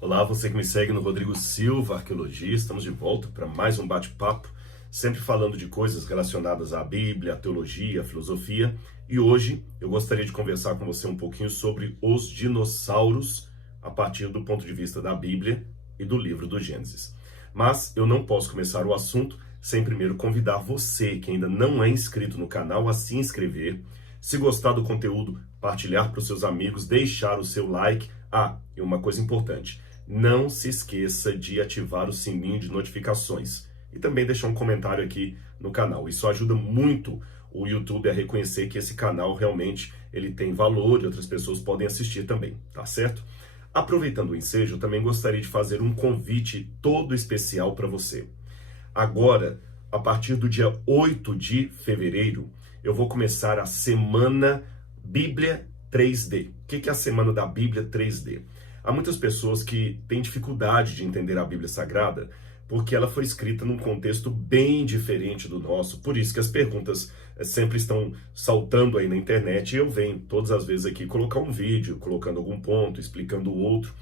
Olá, você que me segue no Rodrigo Silva, Arqueologia. Estamos de volta para mais um bate-papo, sempre falando de coisas relacionadas à Bíblia, à teologia, à filosofia. E hoje eu gostaria de conversar com você um pouquinho sobre os dinossauros a partir do ponto de vista da Bíblia e do livro do Gênesis. Mas eu não posso começar o assunto sem primeiro convidar você, que ainda não é inscrito no canal, a se inscrever. Se gostar do conteúdo, partilhar para os seus amigos, deixar o seu like. E uma coisa importante, não se esqueça de ativar o sininho de notificações e também deixar um comentário aqui no canal. Isso ajuda muito o YouTube a reconhecer que esse canal realmente ele tem valor e outras pessoas podem assistir também, tá certo? Aproveitando o ensejo, eu também gostaria de fazer um convite todo especial para você. Agora, a partir do dia 8 de fevereiro, eu vou começar a Semana Bíblia 3D. O que é a Semana da Bíblia 3D? Há muitas pessoas que têm dificuldade de entender a Bíblia Sagrada porque ela foi escrita num contexto bem diferente do nosso. Por isso que as perguntas sempre estão saltando aí na internet e eu venho todas as vezes aqui colocar um vídeo, colocando algum ponto, explicando o outro.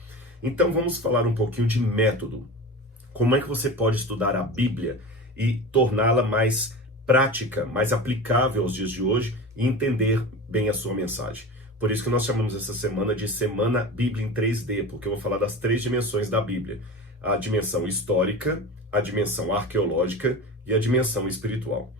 Então vamos falar um pouquinho de método. Como é que você pode estudar a Bíblia e torná-la mais prática, mais aplicável aos dias de hoje e entender bem a sua mensagem? Por isso que nós chamamos essa semana de Semana Bíblia em 3D, porque eu vou falar das três dimensões da Bíblia. A dimensão histórica, a dimensão arqueológica e a dimensão espiritual.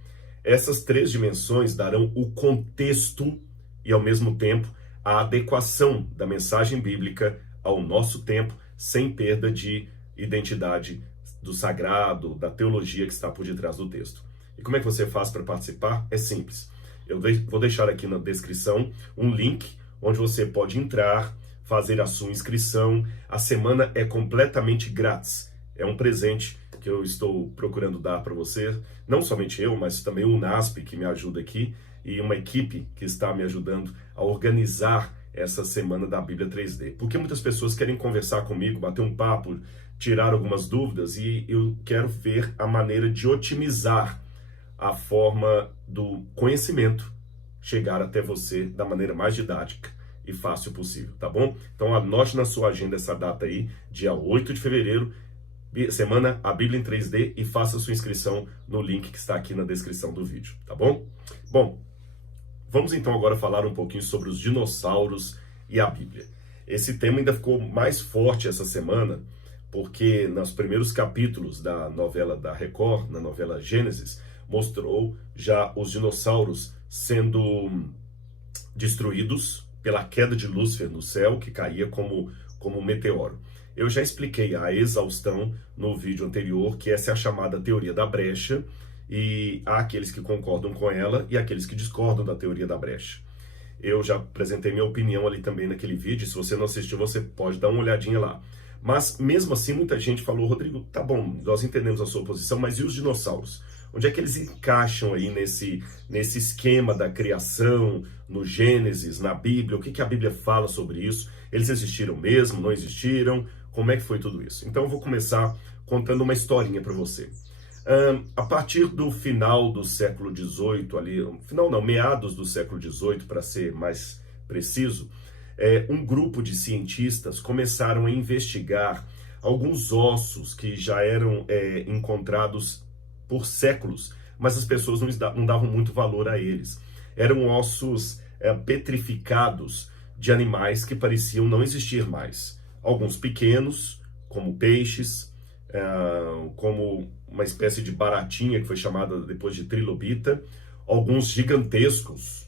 Essas três dimensões darão o contexto e, ao mesmo tempo, a adequação da mensagem bíblica ao nosso tempo, sem perda de identidade do sagrado, da teologia que está por detrás do texto. E como é que você faz para participar? É simples. Eu vou deixar aqui na descrição um link onde você pode entrar, fazer a sua inscrição. A semana é completamente grátis. É um presente que eu estou procurando dar para você. Não somente eu, mas também o NASP, que me ajuda aqui, e uma equipe que está me ajudando a organizar essa Semana da Bíblia 3D. Porque muitas pessoas querem conversar comigo, bater um papo, tirar algumas dúvidas, e eu quero ver a maneira de otimizar a forma do conhecimento chegar até você da maneira mais didática e fácil possível, tá bom? Então anote na sua agenda essa data aí, dia 8 de fevereiro, Semana a Bíblia em 3D, e faça sua inscrição no link que está aqui na descrição do vídeo, tá bom? Bom, vamos então agora falar um pouquinho sobre os dinossauros e a Bíblia. Esse tema ainda ficou mais forte essa semana, porque nos primeiros capítulos da novela da Record, na novela Gênesis, mostrou já os dinossauros sendo destruídos pela queda de Lúcifer no céu, que caía como um meteoro. Eu já expliquei a exaustão no vídeo anterior, que essa é a chamada teoria da brecha, e há aqueles que concordam com ela e aqueles que discordam da teoria da brecha. Eu já apresentei minha opinião ali também naquele vídeo, se você não assistiu, você pode dar uma olhadinha lá. Mas mesmo assim, muita gente falou: Rodrigo, tá bom, nós entendemos a sua posição, mas e os dinossauros? Onde é que eles encaixam aí nesse esquema da criação, no Gênesis, na Bíblia? O que a Bíblia fala sobre isso? Eles existiram mesmo? Não existiram? Como é que foi tudo isso? Então eu vou começar contando uma historinha para você. A partir do final do século XVIII, meados do século XVIII, para ser mais preciso, um grupo de cientistas começaram a investigar alguns ossos que já eram encontrados por séculos, mas as pessoas não davam muito valor a eles. Eram ossos petrificados de animais que pareciam não existir mais. Alguns pequenos, como peixes, como uma espécie de baratinha que foi chamada depois de trilobita, alguns gigantescos,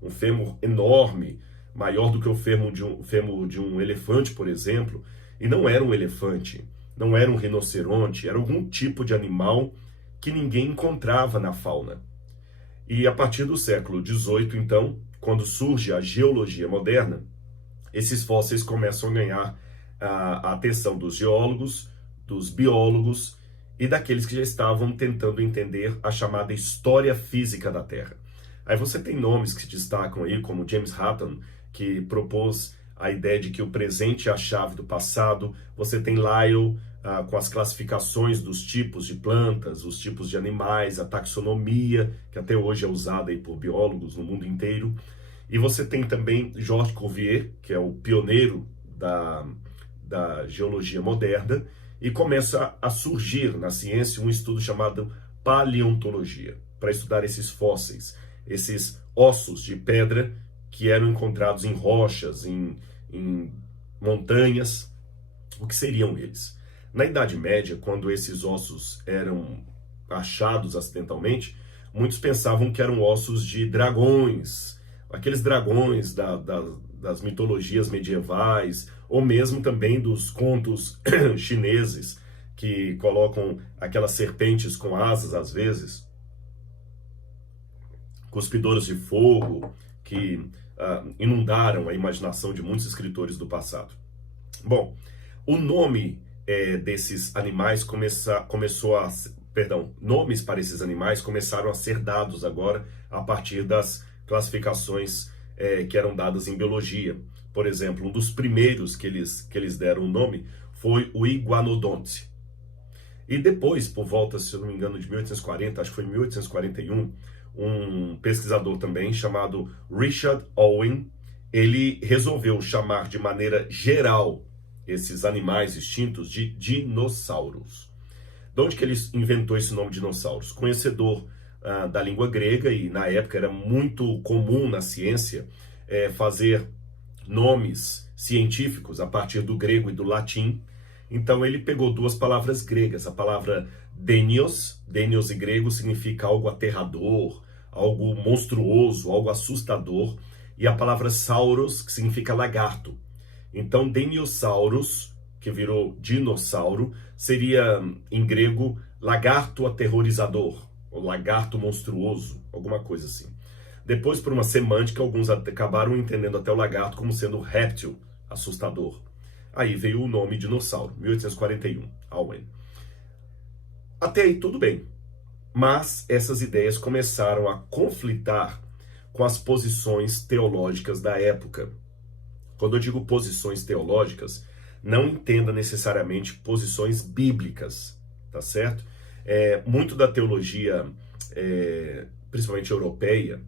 um fêmur enorme, maior do que o fêmur de um elefante, por exemplo, e não era um elefante, não era um rinoceronte, era algum tipo de animal que ninguém encontrava na fauna. E a partir do século XVIII, então, quando surge a geologia moderna, esses fósseis começam a ganhar a atenção dos geólogos, dos biólogos e daqueles que já estavam tentando entender a chamada história física da Terra. Aí você tem nomes que se destacam aí, como James Hutton, que propôs a ideia de que o presente é a chave do passado. Você tem Lyell, com as classificações dos tipos de plantas, os tipos de animais, a taxonomia, que até hoje é usada aí por biólogos no mundo inteiro. E você tem também Georges Cuvier, que é o pioneiro da geologia moderna e começa a surgir na ciência um estudo chamado paleontologia, para estudar esses fósseis, esses ossos de pedra que eram encontrados em rochas, em montanhas. O que seriam eles? Na Idade Média, quando esses ossos eram achados acidentalmente, muitos pensavam que eram ossos de dragões, aqueles dragões das mitologias medievais, ou mesmo também dos contos chineses, que colocam aquelas serpentes com asas, às vezes, cuspidoras de fogo, que inundaram a imaginação de muitos escritores do passado. Bom, o nome desses animais nomes para esses animais começaram a ser dados agora a partir das classificações que eram dadas em biologia. Por exemplo, um dos primeiros que eles deram o nome foi o iguanodonte. E depois, por volta, se eu não me engano, de 1840, acho que foi em 1841, um pesquisador também chamado Richard Owen, ele resolveu chamar de maneira geral esses animais extintos de dinossauros. De onde que ele inventou esse nome dinossauros? Conhecedor da língua grega, e na época era muito comum na ciência fazer nomes científicos a partir do grego e do latim. Então ele pegou duas palavras gregas, a palavra denios em grego significa algo aterrador, algo monstruoso, algo assustador, e a palavra sauros, que significa lagarto. Então Deniosaurus, que virou dinossauro, seria em grego lagarto aterrorizador, ou lagarto monstruoso, alguma coisa assim. Depois, por uma semântica, alguns acabaram entendendo até o lagarto como sendo réptil, assustador. Aí veio o nome dinossauro, 1841, Owen. Até aí tudo bem, mas essas ideias começaram a conflitar com as posições teológicas da época. Quando eu digo posições teológicas, não entenda necessariamente posições bíblicas, tá certo? Muito da teologia, principalmente europeia,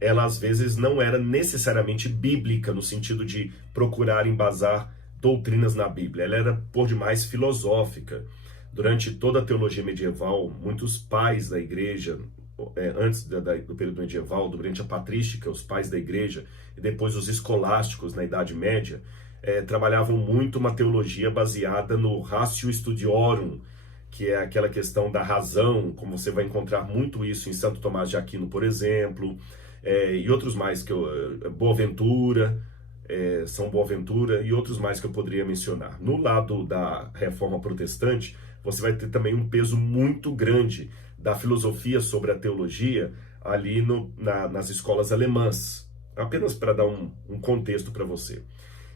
ela às vezes não era necessariamente bíblica no sentido de procurar embasar doutrinas na Bíblia. Ela era por demais filosófica. Durante toda a teologia medieval, muitos pais da igreja, antes do período medieval, durante a patrística, os pais da igreja, e depois os escolásticos na Idade Média, trabalhavam muito uma teologia baseada no ratio studiorum, que é aquela questão da razão, como você vai encontrar muito isso em Santo Tomás de Aquino, por exemplo, e outros mais, Boaventura, São Boaventura e outros mais que eu poderia mencionar. No lado da Reforma Protestante, você vai ter também um peso muito grande da filosofia sobre a teologia ali nas escolas alemãs, apenas para dar um contexto para você.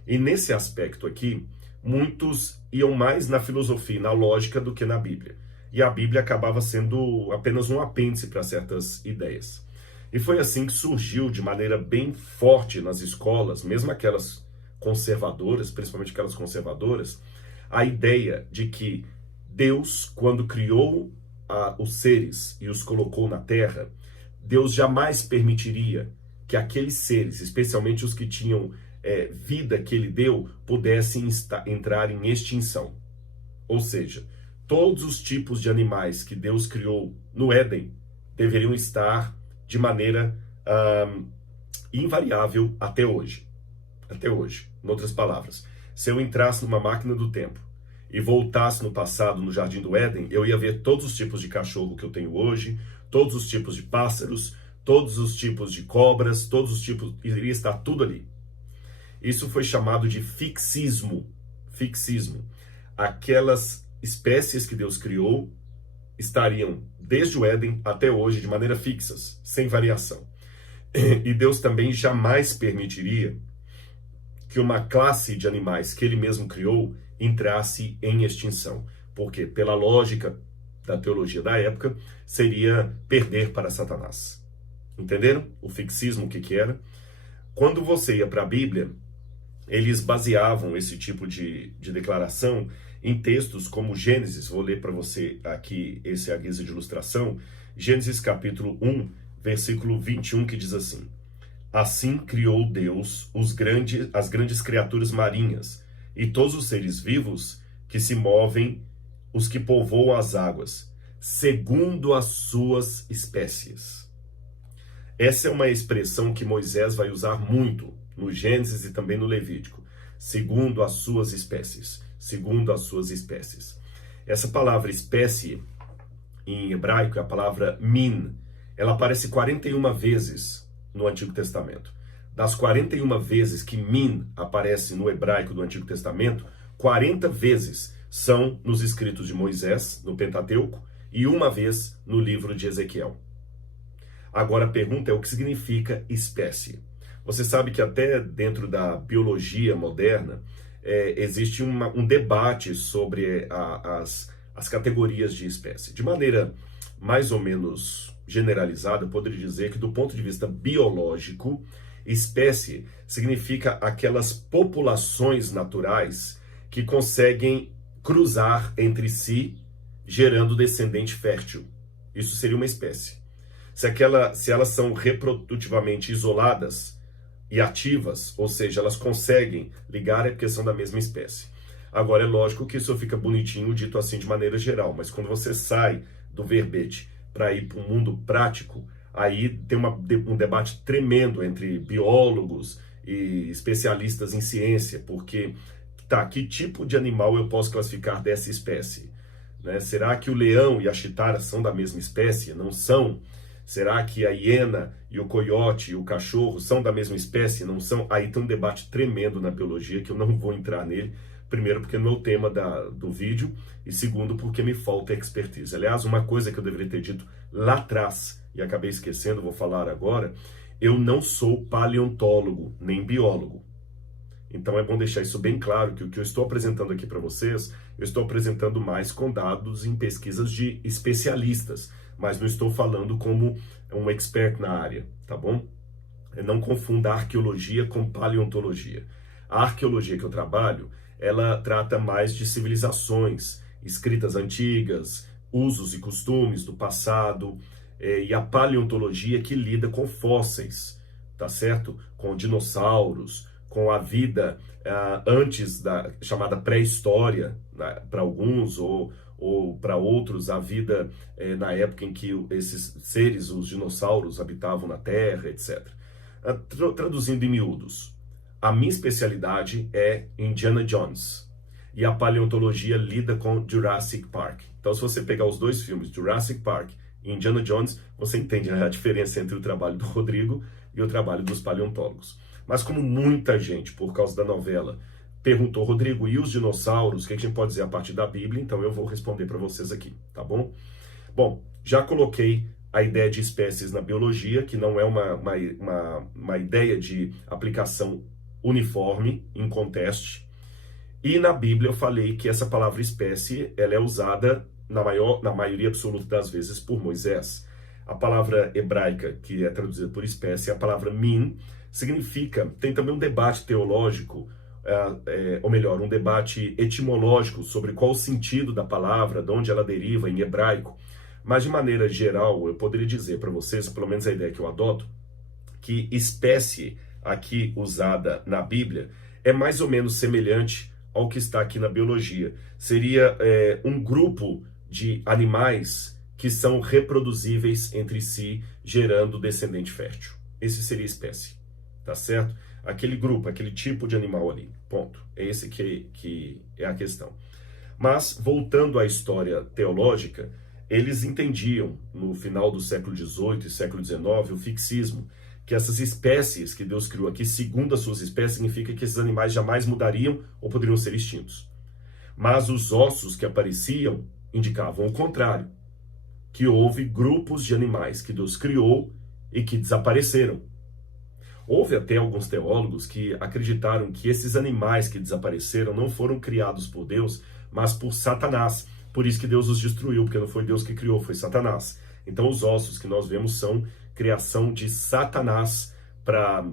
E nesse aspecto aqui, muitos iam mais na filosofia e na lógica do que na Bíblia. E a Bíblia acabava sendo apenas um apêndice para certas ideias. E foi assim que surgiu de maneira bem forte nas escolas, mesmo aquelas conservadoras, principalmente aquelas conservadoras, a ideia de que Deus, quando criou os seres e os colocou na terra, Deus jamais permitiria que aqueles seres, especialmente os que tinham vida que ele deu, pudessem entrar em extinção. Ou seja, todos os tipos de animais que Deus criou no Éden deveriam estar de maneira invariável até hoje. Até hoje. Em outras palavras, se eu entrasse numa máquina do tempo e voltasse no passado, no Jardim do Éden, eu ia ver todos os tipos de cachorro que eu tenho hoje, todos os tipos de pássaros, todos os tipos de cobras, todos os tipos, iria estar tudo ali. Isso foi chamado de fixismo. Fixismo. Aquelas espécies que Deus criou estariam desde o Éden até hoje de maneira fixas, sem variação. E Deus também jamais permitiria que uma classe de animais que ele mesmo criou entrasse em extinção. Porque, pela lógica da teologia da época, seria perder para Satanás. Entenderam o fixismo, o que era? Quando você ia para a Bíblia, eles baseavam esse tipo de declaração em textos como Gênesis. Vou ler para você aqui, esse é a guisa de ilustração. Gênesis capítulo 1, versículo 21, que diz assim: Assim criou Deus as grandes criaturas marinhas e todos os seres vivos que se movem, os que povoam as águas, segundo as suas espécies. Essa é uma expressão que Moisés vai usar muito no Gênesis e também no Levítico. Segundo as suas espécies. Segundo as suas espécies. Essa palavra espécie, em hebraico, é a palavra min. Ela aparece 41 vezes no Antigo Testamento. Das 41 vezes que min aparece no hebraico do Antigo Testamento, 40 vezes são nos escritos de Moisés, no Pentateuco, e uma vez no livro de Ezequiel. Agora a pergunta é o que significa espécie. Você sabe que até dentro da biologia moderna existe um debate sobre as categorias de espécie. De maneira mais ou menos generalizada, eu poderia dizer que do ponto de vista biológico, espécie significa aquelas populações naturais que conseguem cruzar entre si, gerando descendente fértil. Isso seria uma espécie. Se elas são reprodutivamente isoladas e ativas, ou seja, elas conseguem ligar, é porque são da mesma espécie. Agora, é lógico que isso fica bonitinho, dito assim de maneira geral, mas quando você sai do verbete para ir para um mundo prático, aí tem um debate tremendo entre biólogos e especialistas em ciência, porque, que tipo de animal eu posso classificar dessa espécie? Né? Será que o leão e a chitara são da mesma espécie? Não são? Será que a hiena e o coiote e o cachorro são da mesma espécie? Não são? Aí tem um debate tremendo na biologia que eu não vou entrar nele. Primeiro, porque não é o tema do vídeo. E segundo, porque me falta expertise. Aliás, uma coisa que eu deveria ter dito lá atrás e acabei esquecendo, vou falar agora. Eu não sou paleontólogo, nem biólogo. Então é bom deixar isso bem claro, que o que eu estou apresentando aqui para vocês, eu estou apresentando mais com dados em pesquisas de especialistas, mas não estou falando como um expert na área, tá bom? Não confunda arqueologia com paleontologia. A arqueologia que eu trabalho, ela trata mais de civilizações, escritas antigas, usos e costumes do passado, e a paleontologia que lida com fósseis, tá certo? Com dinossauros, com a vida antes da chamada pré-história, né, para alguns, ou para outros, a vida na época em que esses seres, os dinossauros, habitavam na Terra, etc. Traduzindo em miúdos, a minha especialidade é Indiana Jones, e a paleontologia lida com Jurassic Park. Então, se você pegar os dois filmes, Jurassic Park e Indiana Jones, você entende a diferença entre o trabalho do Rodrigo e o trabalho dos paleontólogos. Mas como muita gente, por causa da novela, perguntou, Rodrigo, e os dinossauros? O que a gente pode dizer a partir da Bíblia? Então eu vou responder para vocês aqui, tá bom? Bom, já coloquei a ideia de espécies na biologia, que não é uma ideia de aplicação uniforme, em conteste. E na Bíblia eu falei que essa palavra espécie, ela é usada na maioria absoluta das vezes por Moisés. A palavra hebraica, que é traduzida por espécie, é a palavra min, significa, tem também um debate teológico, ou melhor, um debate etimológico sobre qual o sentido da palavra, de onde ela deriva em hebraico. Mas de maneira geral, eu poderia dizer para vocês, pelo menos a ideia que eu adoto, que espécie aqui usada na Bíblia é mais ou menos semelhante ao que está aqui na biologia. Seria um grupo de animais que são reproduzíveis entre si, gerando descendente fértil. Esse seria espécie. Tá certo? Aquele grupo, aquele tipo de animal ali, ponto. É esse que é a questão. Mas, voltando à história teológica, eles entendiam, no final do século XVIII e século XIX, o fixismo, que essas espécies que Deus criou aqui, segundo as suas espécies, significa que esses animais jamais mudariam ou poderiam ser extintos. Mas os ossos que apareciam indicavam o contrário, que houve grupos de animais que Deus criou e que desapareceram. Houve até alguns teólogos que acreditaram que esses animais que desapareceram não foram criados por Deus, mas por Satanás. Por isso que Deus os destruiu, porque não foi Deus que criou, foi Satanás. Então os ossos que nós vemos são criação de Satanás para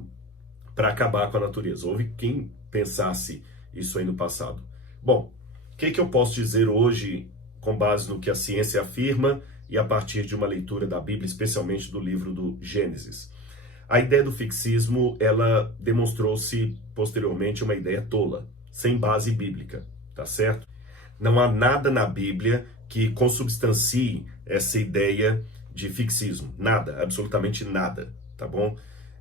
acabar com a natureza. Houve quem pensasse isso aí no passado. Bom, o que eu posso dizer hoje com base no que a ciência afirma e a partir de uma leitura da Bíblia, especialmente do livro do Gênesis? A ideia do fixismo, ela demonstrou-se posteriormente uma ideia tola. sem base bíblica, tá certo? Não há nada na Bíblia que consubstancie essa ideia de fixismo. Nada, absolutamente nada, tá bom?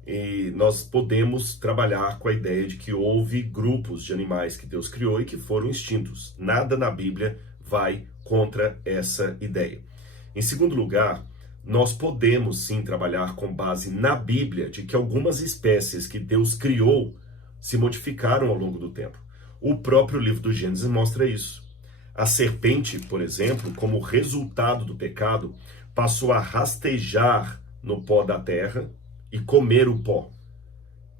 E nós podemos trabalhar com a ideia de que houve grupos de animais que Deus criou e que foram extintos. Nada na Bíblia vai contra essa ideia. Em segundo lugar, nós podemos sim trabalhar com base na Bíblia de que algumas espécies que Deus criou se modificaram ao longo do tempo. O próprio livro do Gênesis mostra isso. A serpente, por exemplo, como resultado do pecado, passou a rastejar no pó da terra e comer o pó.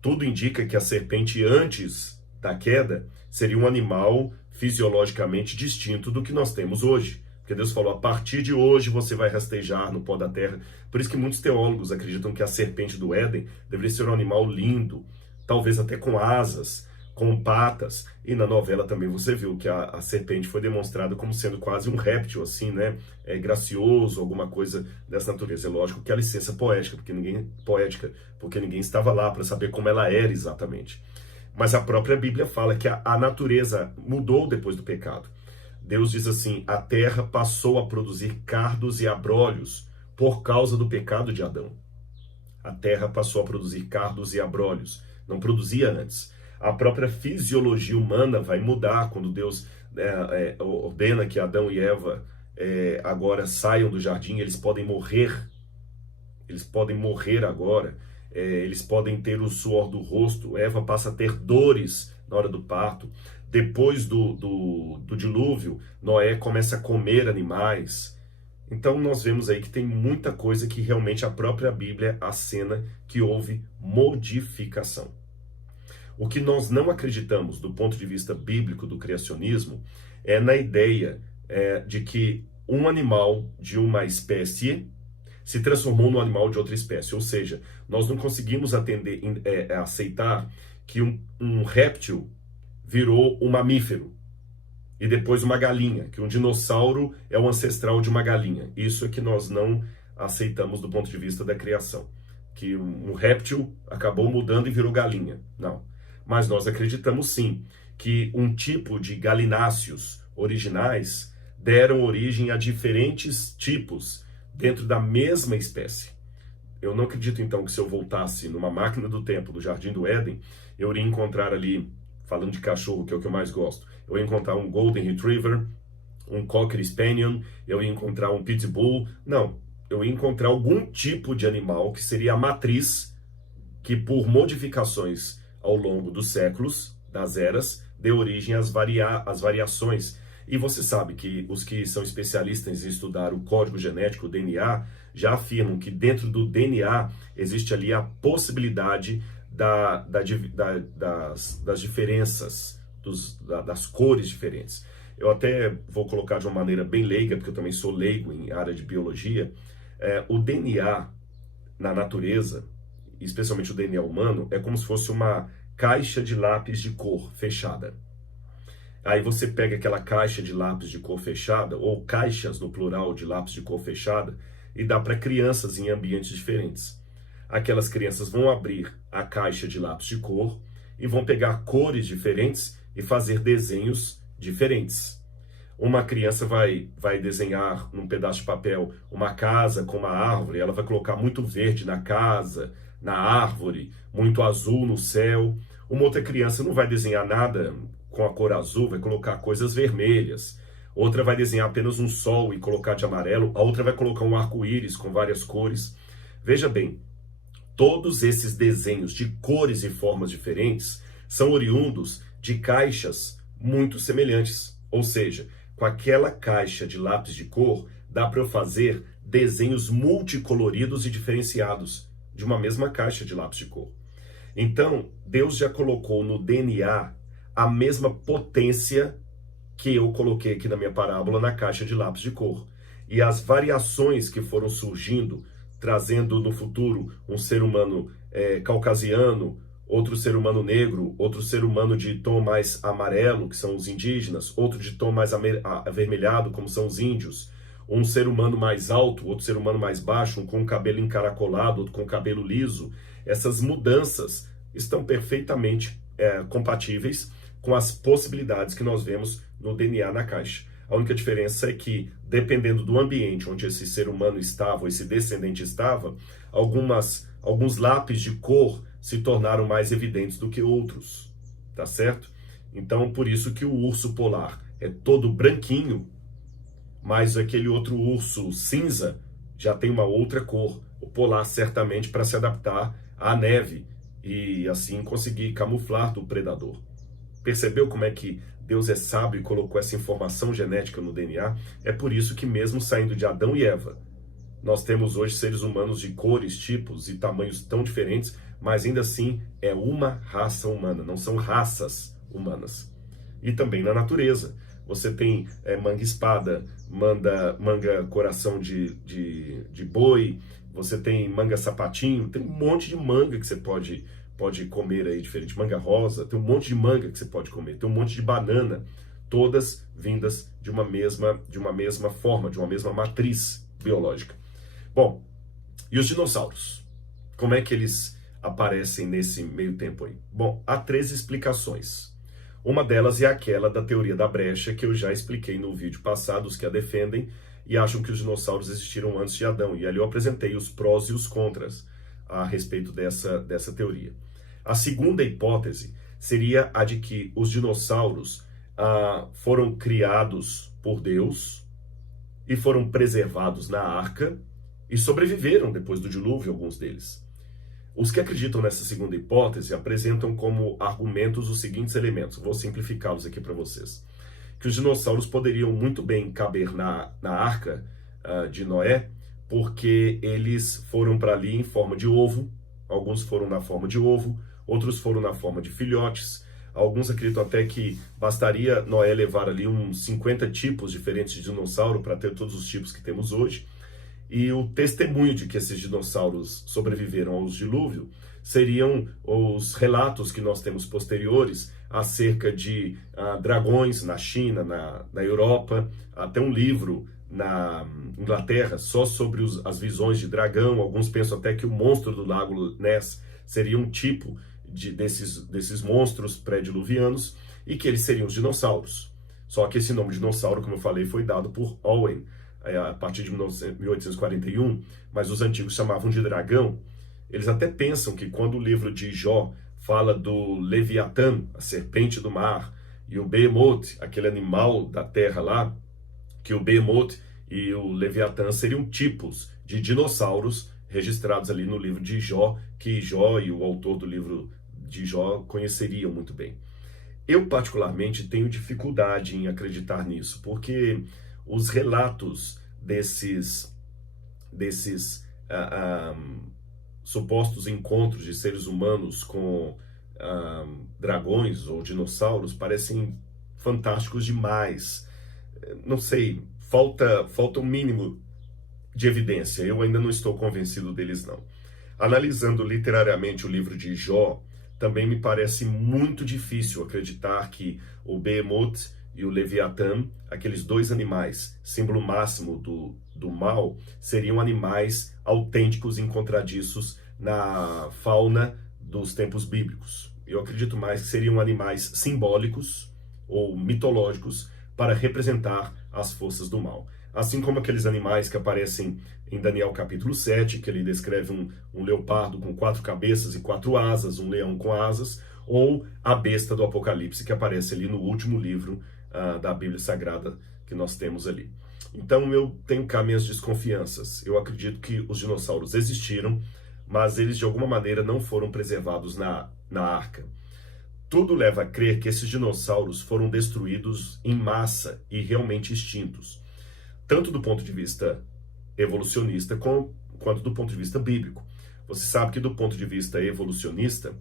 Tudo indica que a serpente, antes da queda, seria um animal fisiologicamente distinto do que nós temos hoje. Porque Deus falou, a partir de hoje você vai rastejar no pó da terra. Por isso que muitos teólogos acreditam que a serpente do Éden deveria ser um animal lindo, talvez até com asas, com patas. E na novela também você viu que a serpente foi demonstrada como sendo quase um réptil, assim, né? Gracioso, alguma coisa dessa natureza. É lógico que há licença poética, porque ninguém estava lá para saber como ela era exatamente. Mas a própria Bíblia fala que a natureza mudou depois do pecado. Deus diz assim, a terra passou a produzir cardos e abrolhos por causa do pecado de Adão. A terra passou a produzir cardos e abrolhos, não produzia antes. A própria fisiologia humana vai mudar quando Deus ordena que Adão e Eva agora saiam do jardim, eles podem morrer agora, eles podem ter o suor do rosto, Eva passa a ter dores na hora do parto. Depois do dilúvio, Noé começa a comer animais. Então nós vemos aí que tem muita coisa que realmente a própria Bíblia acena que houve modificação. O que nós não acreditamos do ponto de vista bíblico do criacionismo é na ideia de que um animal de uma espécie se transformou num animal de outra espécie. Ou seja, nós não conseguimos aceitar que um réptil virou um mamífero e depois uma galinha, que um dinossauro é o ancestral de uma galinha. Isso é que nós não aceitamos do ponto de vista da criação. Que um réptil acabou mudando e virou galinha. Não. Mas nós acreditamos sim que um tipo de galináceos originais deram origem a diferentes tipos dentro da mesma espécie. Eu não acredito então que se eu voltasse numa máquina do tempo do Jardim do Éden, eu iria encontrar ali, falando de cachorro, que é o que eu mais gosto, eu ia encontrar um Golden Retriever, um Cocker Spaniel, eu ia encontrar um Pitbull. Não, eu ia encontrar algum tipo de animal que seria a matriz que por modificações ao longo dos séculos, das eras, deu origem às variações. E você sabe que os que são especialistas em estudar o código genético, o DNA, já afirmam que dentro do DNA existe ali a possibilidade das diferenças, das cores diferentes. Eu até vou colocar de uma maneira bem leiga, porque eu também sou leigo em área de biologia. O DNA na natureza, especialmente o DNA humano, é como se fosse uma caixa de lápis de cor fechada. Aí você pega aquela caixa de lápis de cor fechada, ou caixas no plural de lápis de cor fechada, e dá para crianças em ambientes diferentes. Aquelas crianças vão abrir a caixa de lápis de cor e vão pegar cores diferentes e fazer desenhos diferentes. Uma criança vai desenhar num pedaço de papel uma casa com uma árvore, ela vai colocar muito verde na casa, na árvore, muito azul no céu. Uma outra criança não vai desenhar nada com a cor azul, vai colocar coisas vermelhas. Outra vai desenhar apenas um sol e colocar de amarelo. A outra vai colocar um arco-íris com várias cores. Veja bem, todos esses desenhos de cores e formas diferentes são oriundos de caixas muito semelhantes. Ou seja, com aquela caixa de lápis de cor, dá para eu fazer desenhos multicoloridos e diferenciados de uma mesma caixa de lápis de cor. Então, Deus já colocou no DNA a mesma potência que eu coloquei aqui na minha parábola na caixa de lápis de cor. E as variações que foram surgindo, trazendo no futuro um ser humano caucasiano, outro ser humano negro, outro ser humano de tom mais amarelo, que são os indígenas, outro de tom mais avermelhado, como são os índios, um ser humano mais alto, outro ser humano mais baixo, um com o cabelo encaracolado, outro com o cabelo liso. Essas mudanças estão perfeitamente compatíveis com as possibilidades que nós vemos no DNA na caixa. A única diferença é que, dependendo do ambiente onde esse ser humano estava, ou esse descendente estava, alguns lápis de cor se tornaram mais evidentes do que outros, tá certo? Então, por isso que o urso polar é todo branquinho, mas aquele outro urso cinza já tem uma outra cor. O polar, certamente, para se adaptar à neve e assim conseguir camuflar do predador. Percebeu como é que Deus é sábio e colocou essa informação genética no DNA? É por isso que, mesmo saindo de Adão e Eva, nós temos hoje seres humanos de cores, tipos e tamanhos tão diferentes, mas ainda assim é uma raça humana, não são raças humanas. E também na natureza. Você tem manga-espada, manga coração de boi, você tem manga-sapatinho, tem um monte de manga que você pode comer aí diferente. Manga rosa, tem um monte de manga que você pode comer, tem um monte de banana, todas vindas de uma mesma forma, de uma mesma matriz biológica. Bom, e os dinossauros? Como é que eles aparecem nesse meio tempo aí? Bom, há 3 explicações. Uma delas é aquela da teoria da brecha, que eu já expliquei no vídeo passado, os que a defendem e acham que os dinossauros existiram antes de Adão. E ali eu apresentei os prós e os contras a respeito dessa teoria. A segunda hipótese seria a de que os dinossauros foram criados por Deus e foram preservados na arca e sobreviveram depois do dilúvio, alguns deles. Os que acreditam nessa segunda hipótese apresentam como argumentos os seguintes elementos. Vou simplificá-los aqui para vocês. Que os dinossauros poderiam muito bem caber na arca de Noé, porque eles foram para ali em forma de ovo. Alguns foram na forma de ovo, outros foram na forma de filhotes. Alguns acreditam até que bastaria Noé levar ali uns 50 tipos diferentes de dinossauro para ter todos os tipos que temos hoje. E o testemunho de que esses dinossauros sobreviveram aos dilúvios seriam os relatos que nós temos posteriores acerca de dragões na China, na Europa, até um livro na Inglaterra só sobre as visões de dragão. Alguns pensam até que o monstro do lago Ness seria um tipo desses monstros pré-diluvianos e que eles seriam os dinossauros. Só que esse nome dinossauro, como eu falei, foi dado por Owen a partir de 1841, mas os antigos chamavam de dragão. Eles até pensam que quando o livro de Jó fala do Leviatã, a serpente do mar, e o Behemoth, aquele animal da terra lá, que o Behemoth e o Leviatã seriam tipos de dinossauros registrados ali no livro de Jó, que Jó e o autor do livro de Jó conheceriam muito bem. Eu, particularmente, tenho dificuldade em acreditar nisso, porque os relatos desses supostos encontros de seres humanos com dragões ou dinossauros parecem fantásticos demais. Não sei, falta um mínimo de evidência. Eu ainda não estou convencido deles, não. Analisando literariamente o livro de Jó, também me parece muito difícil acreditar que o Behemoth e o Leviatã, aqueles 2 animais, símbolo máximo do mal, seriam animais autênticos e incontradiços na fauna dos tempos bíblicos. Eu acredito mais que seriam animais simbólicos ou mitológicos para representar as forças do mal. Assim como aqueles animais que aparecem em Daniel capítulo 7, que ele descreve um leopardo com 4 cabeças e 4 asas, um leão com asas, ou a besta do Apocalipse, que aparece ali no último livro da Bíblia Sagrada que nós temos ali. Então eu tenho cá minhas desconfianças. Eu acredito que os dinossauros existiram, mas eles de alguma maneira não foram preservados na arca. Tudo leva a crer que esses dinossauros foram destruídos em massa e realmente extintos, tanto do ponto de vista evolucionista quanto do ponto de vista bíblico. Você sabe que do ponto de vista evolucionista,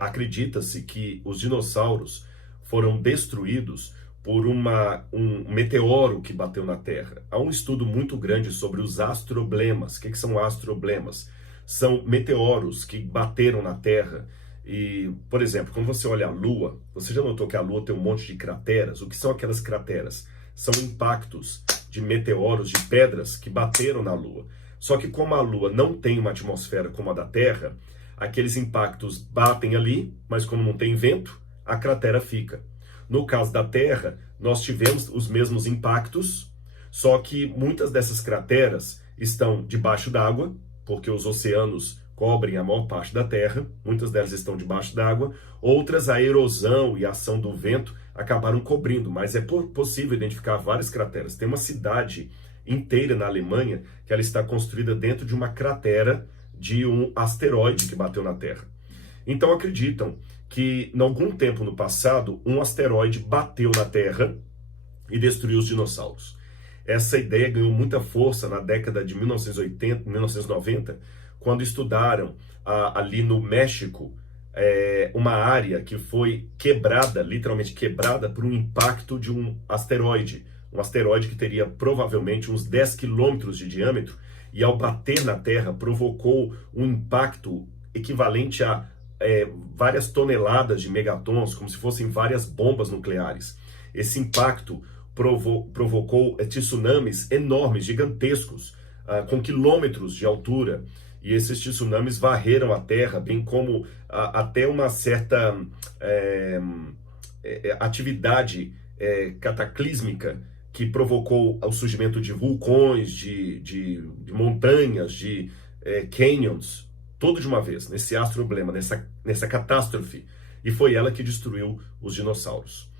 acredita-se que os dinossauros foram destruídos por um meteoro que bateu na Terra. Há um estudo muito grande sobre os astroblemas. O que são astroblemas? São meteoros que bateram na Terra. E, por exemplo, quando você olha a Lua, você já notou que a Lua tem um monte de crateras? O que são aquelas crateras? São impactos de meteoros, de pedras que bateram na Lua. Só que como a Lua não tem uma atmosfera como a da Terra, aqueles impactos batem ali, mas como não tem vento, a cratera fica. No caso da Terra, nós tivemos os mesmos impactos, só que muitas dessas crateras estão debaixo d'água, porque os oceanos cobrem a maior parte da Terra, muitas delas estão debaixo d'água, outras a erosão e a ação do vento acabaram cobrindo, mas é possível identificar várias crateras. Tem uma cidade inteira na Alemanha que ela está construída dentro de uma cratera de um asteroide que bateu na Terra. Então acreditam que, em algum tempo no passado, um asteroide bateu na Terra e destruiu os dinossauros. Essa ideia ganhou muita força na década de 1980, 1990, quando estudaram ali no México uma área que foi quebrada, literalmente quebrada, por um impacto de um asteroide que teria provavelmente uns 10 quilômetros de diâmetro, e ao bater na Terra provocou um impacto equivalente a várias toneladas de megatons, como se fossem várias bombas nucleares. Esse impacto provocou tsunamis enormes, gigantescos, com quilômetros de altura, e esses tsunamis varreram a Terra, bem como até uma certa atividade cataclísmica que provocou o surgimento de vulcões, de montanhas, de canyons, tudo de uma vez, nesse astroblema, nessa catástrofe, e foi ela que destruiu os dinossauros.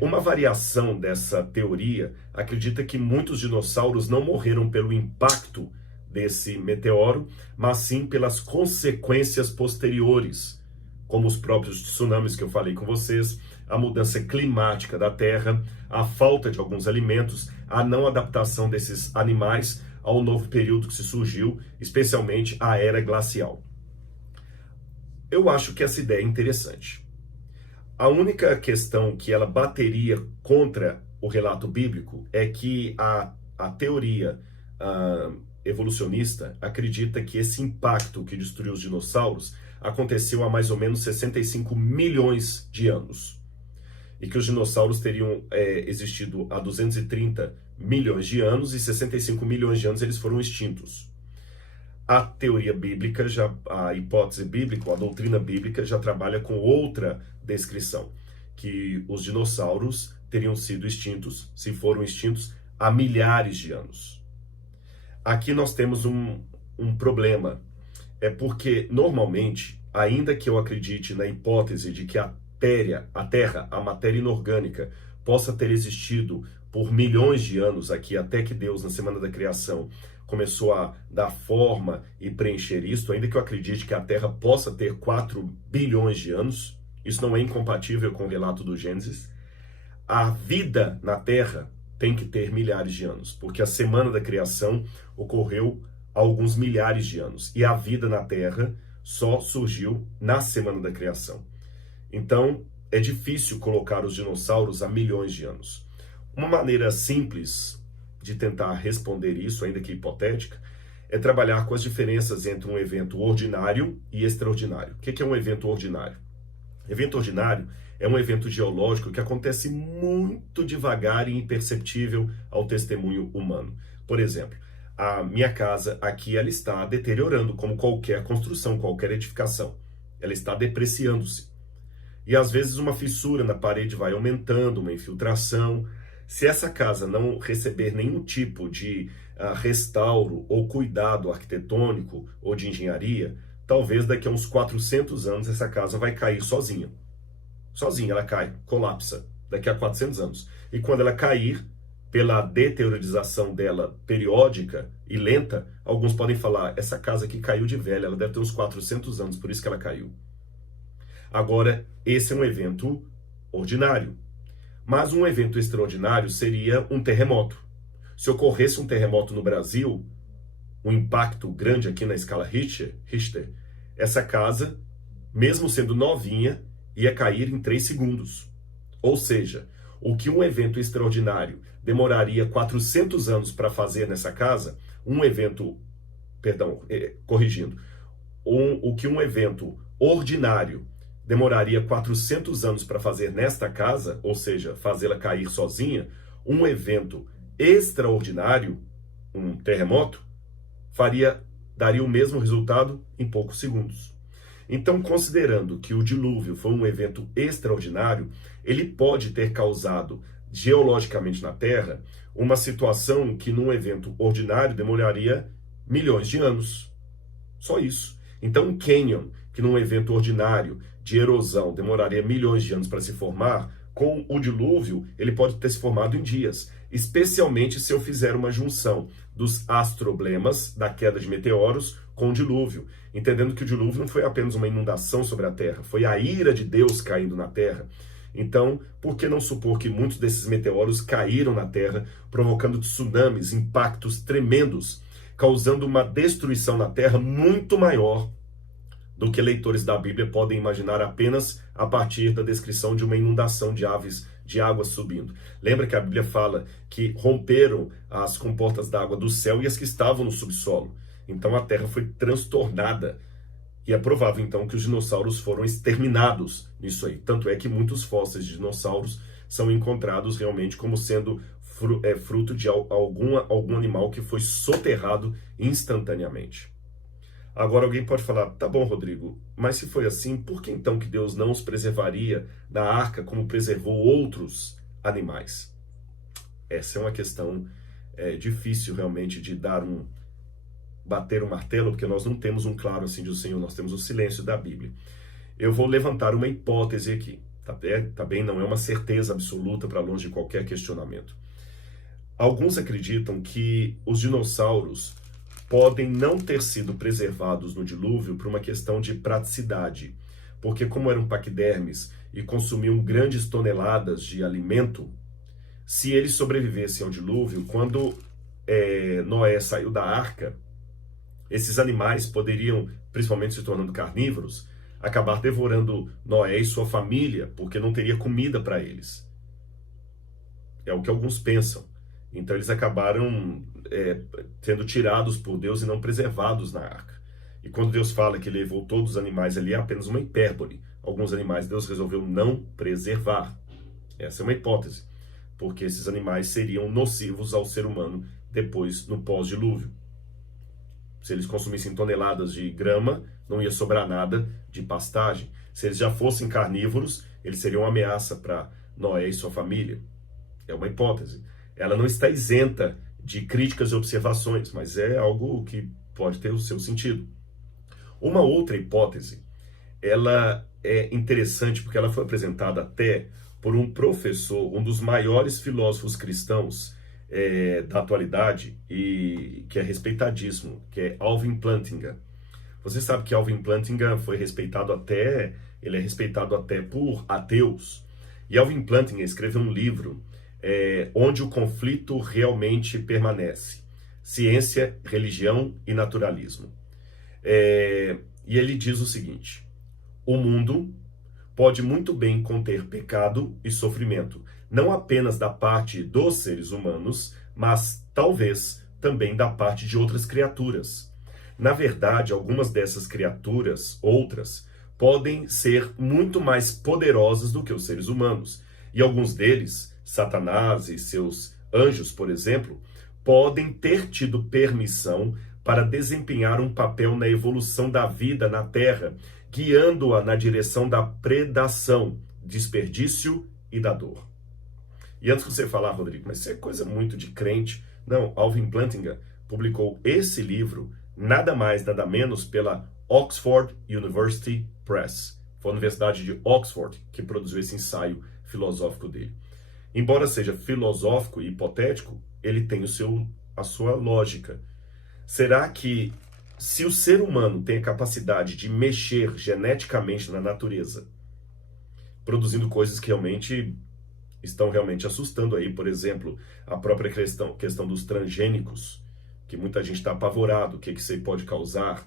Uma variação dessa teoria acredita que muitos dinossauros não morreram pelo impacto desse meteoro, mas sim pelas consequências posteriores, como os próprios tsunamis que eu falei com vocês, a mudança climática da Terra, a falta de alguns alimentos, a não adaptação desses animais ao novo período que se surgiu, especialmente a era glacial. Eu acho que essa ideia é interessante. A única questão que ela bateria contra o relato bíblico é que a teoria evolucionista acredita que esse impacto que destruiu os dinossauros aconteceu há mais ou menos 65 milhões de anos. E que os dinossauros teriam existido há 230 milhões de anos, e 65 milhões de anos eles foram extintos. A teoria bíblica, a hipótese bíblica, a doutrina bíblica já trabalha com outra descrição, que os dinossauros teriam sido extintos, se foram extintos, há milhares de anos. Aqui nós temos um problema, porque normalmente, ainda que eu acredite na hipótese de que a Terra, a matéria inorgânica, possa ter existido por milhões de anos aqui, até que Deus, na semana da criação, começou a dar forma e preencher isto, ainda que eu acredite que a Terra possa ter 4 bilhões de anos, isso não é incompatível com o relato do Gênesis, a vida na Terra tem que ter milhares de anos, porque a semana da criação ocorreu há alguns milhares de anos, e a vida na Terra só surgiu na semana da criação. Então, é difícil colocar os dinossauros há milhões de anos. Uma maneira simples de tentar responder isso, ainda que hipotética, é trabalhar com as diferenças entre um evento ordinário e extraordinário. O que é um evento ordinário? Evento ordinário é um evento geológico que acontece muito devagar e imperceptível ao testemunho humano. Por exemplo, a minha casa aqui, ela está deteriorando, como qualquer construção, qualquer edificação. Ela está depreciando-se. E às vezes uma fissura na parede vai aumentando, uma infiltração. Se essa casa não receber nenhum tipo de restauro ou cuidado arquitetônico ou de engenharia, talvez daqui a uns 400 anos essa casa vai cair sozinha. Sozinha ela cai, colapsa, daqui a 400 anos. E quando ela cair, pela deteriorização dela periódica e lenta, alguns podem falar, essa casa aqui caiu de velha, ela deve ter uns 400 anos, por isso que ela caiu. Agora, esse é um evento ordinário. Mas um evento extraordinário seria um terremoto. Se ocorresse um terremoto no Brasil, um impacto grande aqui na escala Richter, essa casa, mesmo sendo novinha, ia cair em 3 segundos. Ou seja, o que um evento extraordinário demoraria 400 anos para fazer nessa casa, o que um evento ordinário demoraria 400 anos para fazer nesta casa, ou seja, fazê-la cair sozinha, um evento extraordinário, um terremoto, daria o mesmo resultado em poucos segundos. Então, considerando que o dilúvio foi um evento extraordinário, ele pode ter causado geologicamente na Terra uma situação que num evento ordinário demoraria milhões de anos. Só isso. Então, um cânion, que num evento ordinário de erosão demoraria milhões de anos para se formar, com o dilúvio, ele pode ter se formado em dias, especialmente se eu fizer uma junção dos astroblemas, da queda de meteoros, com o dilúvio, entendendo que o dilúvio não foi apenas uma inundação sobre a Terra, foi a ira de Deus caindo na Terra. Então, por que não supor que muitos desses meteoros caíram na Terra, provocando tsunamis, impactos tremendos, causando uma destruição na Terra muito maior do que leitores da Bíblia podem imaginar apenas a partir da descrição de uma inundação de aves de água subindo. Lembra que a Bíblia fala que romperam as comportas d'água do céu e as que estavam no subsolo. Então a terra foi transtornada. E é provável então que os dinossauros foram exterminados nisso aí. Tanto é que muitos fósseis de dinossauros são encontrados realmente como sendo fruto de algum animal que foi soterrado instantaneamente. Agora alguém pode falar, tá bom, Rodrigo, mas se foi assim, por que então que Deus não os preservaria da arca como preservou outros animais? Essa é uma questão difícil realmente de bater um martelo, porque nós não temos um claro assim do Senhor, nós temos o silêncio da Bíblia. Eu vou levantar uma hipótese aqui, tá bem? Não é uma certeza absoluta para longe de qualquer questionamento. Alguns acreditam que os dinossauros podem não ter sido preservados no dilúvio por uma questão de praticidade, porque como eram paquidermes e consumiam grandes toneladas de alimento, se eles sobrevivessem ao dilúvio, quando Noé saiu da arca, esses animais poderiam, principalmente se tornando carnívoros, acabar devorando Noé e sua família, porque não teria comida para eles. É o que alguns pensam. Então eles acabaram sendo tirados por Deus e não preservados na arca. E quando Deus fala que ele levou todos os animais ali, é apenas uma hipérbole. Alguns animais Deus resolveu não preservar. Essa é uma hipótese, porque esses animais seriam nocivos ao ser humano depois no pós-dilúvio. Se eles consumissem toneladas de grama, não ia sobrar nada de pastagem. Se eles já fossem carnívoros, eles seriam uma ameaça para Noé e sua família. É uma hipótese. Ela não está isenta de críticas e observações, mas é algo que pode ter o seu sentido. Uma outra hipótese, ela é interessante porque ela foi apresentada até por um professor, um dos maiores filósofos cristãos da atualidade, e que é respeitadíssimo, que é Alvin Plantinga. Você sabe que Alvin Plantinga foi respeitado ele é respeitado até por ateus. E Alvin Plantinga escreveu um livro onde o conflito realmente permanece: ciência, religião e naturalismo. E ele diz o seguinte: o mundo pode muito bem conter pecado e sofrimento, não apenas da parte dos seres humanos, mas talvez também da parte de outras criaturas. Na verdade, algumas dessas criaturas, outras, podem ser muito mais poderosas do que os seres humanos. E alguns deles, Satanás e seus anjos, por exemplo, podem ter tido permissão para desempenhar um papel na evolução da vida na Terra, guiando-a na direção da predação, desperdício e da dor. E antes de você falar, Rodrigo, mas isso é coisa muito de crente. Não, Alvin Plantinga publicou esse livro, nada mais, nada menos, pela Oxford University Press. Foi a Universidade de Oxford que produziu esse ensaio filosófico dele. Embora seja filosófico e hipotético, ele tem a sua lógica. Será que, se o ser humano tem a capacidade de mexer geneticamente na natureza, produzindo coisas que realmente estão realmente assustando aí, por exemplo, a própria questão dos transgênicos, que muita gente está apavorado, o que isso aí pode causar.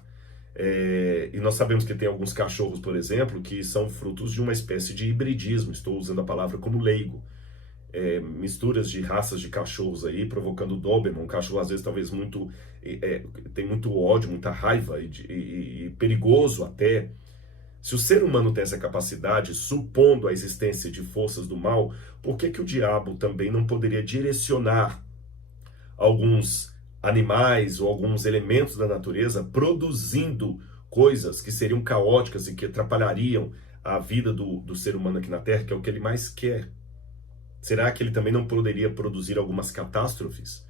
E nós sabemos que tem alguns cachorros, por exemplo, que são frutos de uma espécie de hibridismo, estou usando a palavra como leigo. Misturas de raças de cachorros aí, provocando Doberman, um cachorro às vezes talvez tem muito ódio, muita raiva e perigoso até. Se o ser humano tem essa capacidade, supondo a existência de forças do mal, por que o diabo também não poderia direcionar alguns animais ou alguns elementos da natureza produzindo coisas que seriam caóticas e que atrapalhariam a vida do ser humano aqui na Terra, que é o que ele mais quer? Será que ele também não poderia produzir algumas catástrofes?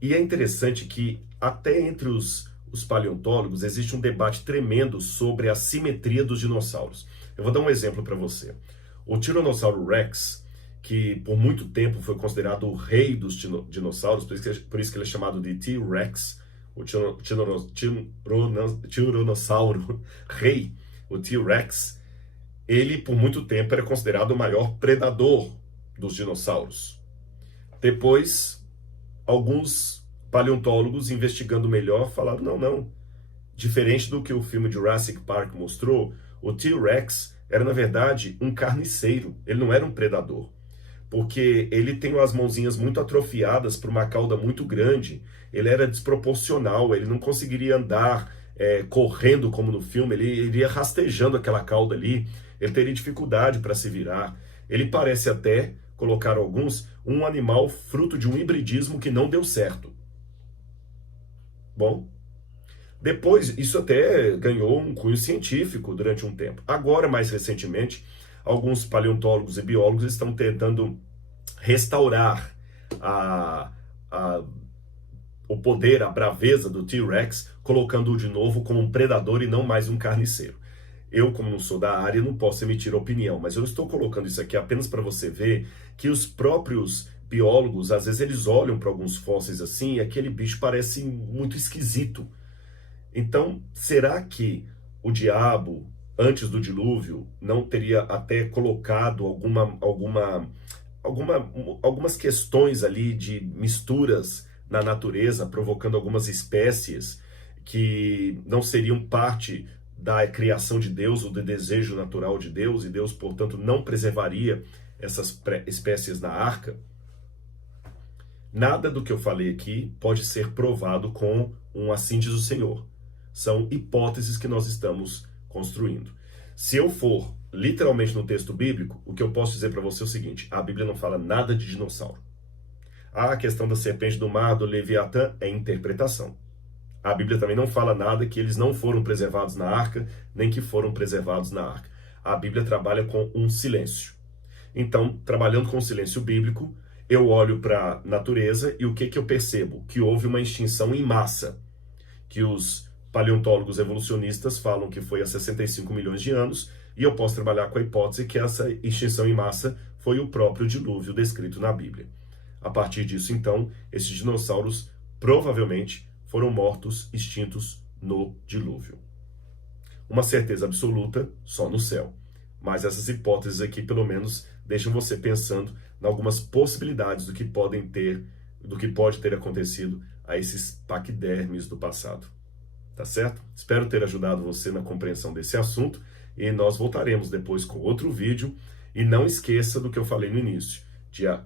E é interessante que até entre os paleontólogos existe um debate tremendo sobre a simetria dos dinossauros. Eu vou dar um exemplo para você. O Tiranossauro Rex, que por muito tempo foi considerado o rei dos dinossauros, por isso que ele é chamado de T-Rex, o Tiranossauro rei, o T-Rex, ele por muito tempo era considerado o maior predador dos dinossauros. Depois, alguns paleontólogos investigando melhor falaram, não. Diferente do que o filme Jurassic Park mostrou, o T-Rex era, na verdade, um carniceiro. Ele não era um predador. Porque ele tem as mãozinhas muito atrofiadas por uma cauda muito grande. Ele era desproporcional, ele não conseguiria andar correndo como no filme, ele iria rastejando aquela cauda ali, ele teria dificuldade para se virar. Ele parece até, colocaram alguns, um animal fruto de um hibridismo que não deu certo. Bom, depois isso até ganhou um cunho científico durante um tempo. Agora, mais recentemente, alguns paleontólogos e biólogos estão tentando restaurar o poder, a braveza do T-Rex, colocando-o de novo como um predador e não mais um carniceiro. Eu, como não sou da área, não posso emitir opinião, mas eu estou colocando isso aqui apenas para você ver que os próprios biólogos, às vezes eles olham para alguns fósseis assim e aquele bicho parece muito esquisito. Então, será que o diabo, antes do dilúvio, não teria até colocado algumas questões ali de misturas na natureza, provocando algumas espécies que não seriam parte da criação de Deus ou do desejo natural de Deus, e Deus, portanto, não preservaria essas espécies na arca? Nada do que eu falei aqui pode ser provado com um assim diz o Senhor. São hipóteses que nós estamos construindo. Se eu for literalmente no texto bíblico, o que eu posso dizer para você é o seguinte: a Bíblia não fala nada de dinossauro. A questão da serpente do mar, do Leviatã, é interpretação. A Bíblia também não fala nada que eles não foram preservados na arca, nem que foram preservados na arca. A Bíblia trabalha com um silêncio. Então, trabalhando com o silêncio bíblico, eu olho para a natureza e o que eu percebo? Que houve uma extinção em massa, que os paleontólogos evolucionistas falam que foi há 65 milhões de anos, e eu posso trabalhar com a hipótese que essa extinção em massa foi o próprio dilúvio descrito na Bíblia. A partir disso, então, esses dinossauros provavelmente foram mortos, extintos no dilúvio. Uma certeza absoluta só no céu. Mas essas hipóteses aqui, pelo menos, deixam você pensando em algumas possibilidades do que pode ter acontecido a esses paquidermes do passado. Tá certo? Espero ter ajudado você na compreensão desse assunto e nós voltaremos depois com outro vídeo. E não esqueça do que eu falei no início. Dia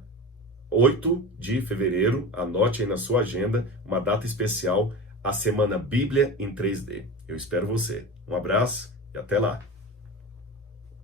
8 de fevereiro, anote aí na sua agenda, uma data especial, a Semana Bíblia em 3D. Eu espero você. Um abraço e até lá!